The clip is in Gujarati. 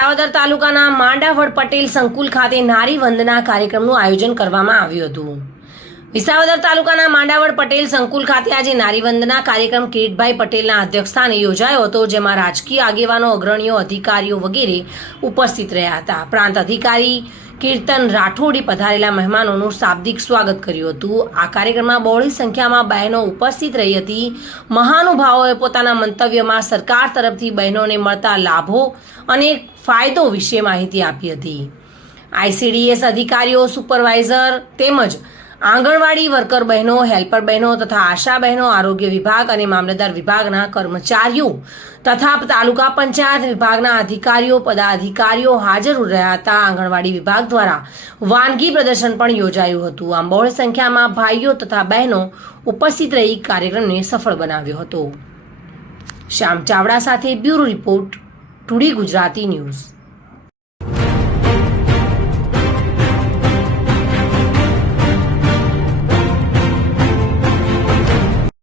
વિસાવદર તાલુકાના માંડાવડ પટેલ સંકુલ ખાતે નારી વંદના કાર્યક્રમનું આયોજન કરવામાં આવ્યું હતું। વિસાવદર તાલુકાના માંડાવડ પટેલ સંકુલ ખાતે આજે નારી વંદના કાર્યક્રમ કિરીટભાઈ પટેલના અધ્યક્ષસ્થાને યોજાયો હતો, જેમાં રાજકીય આગેવાનો, અગ્રણીઓ, અધિકારીઓ વગેરે ઉપસ્થિત રહ્યા હતા। પ્રાંત અધિકારી કીર્તન રાઠોડે પધારેલા મહેમાનોનું શાબ્દિક સ્વાગત કર્યું હતું। આ કાર્યક્રમમાં બહોળી સંખ્યામાં બહેનો ઉપસ્થિત રહી હતી। મહાનુભાવોએ પોતાના મંતવ્યમાં સરકાર તરફથી બહેનોને મળતા લાભો અને ફાયદો વિશે માહિતી આપી હતી। આઈસીડીએસ અધિકારીઓ, સુપરવાઇઝર તેમજ આંગણવાડી વર્કર બહેનો, હેલ્પર બહેનો તથા આશા બહેનો, આરોગ્ય વિભાગ અને મામલતદાર વિભાગના કર્મચારીઓ તથા તાલુકા પંચાયત વિભાગના અધિકારીઓ, પદાધિકારીઓ હાજર રહ્યા હતા। આંગણવાડી વિભાગ દ્વારા વાનગી પ્રદર્શન પણ યોજાયું હતું। આમ બહોળી સંખ્યામાં ભાઈઓ તથા બહેનો ઉપસ્થિત રહી કાર્યક્રમને સફળ બનાવ્યો હતો। શ્યામ ચાવડા સાથે bureau report, today Gujarati news.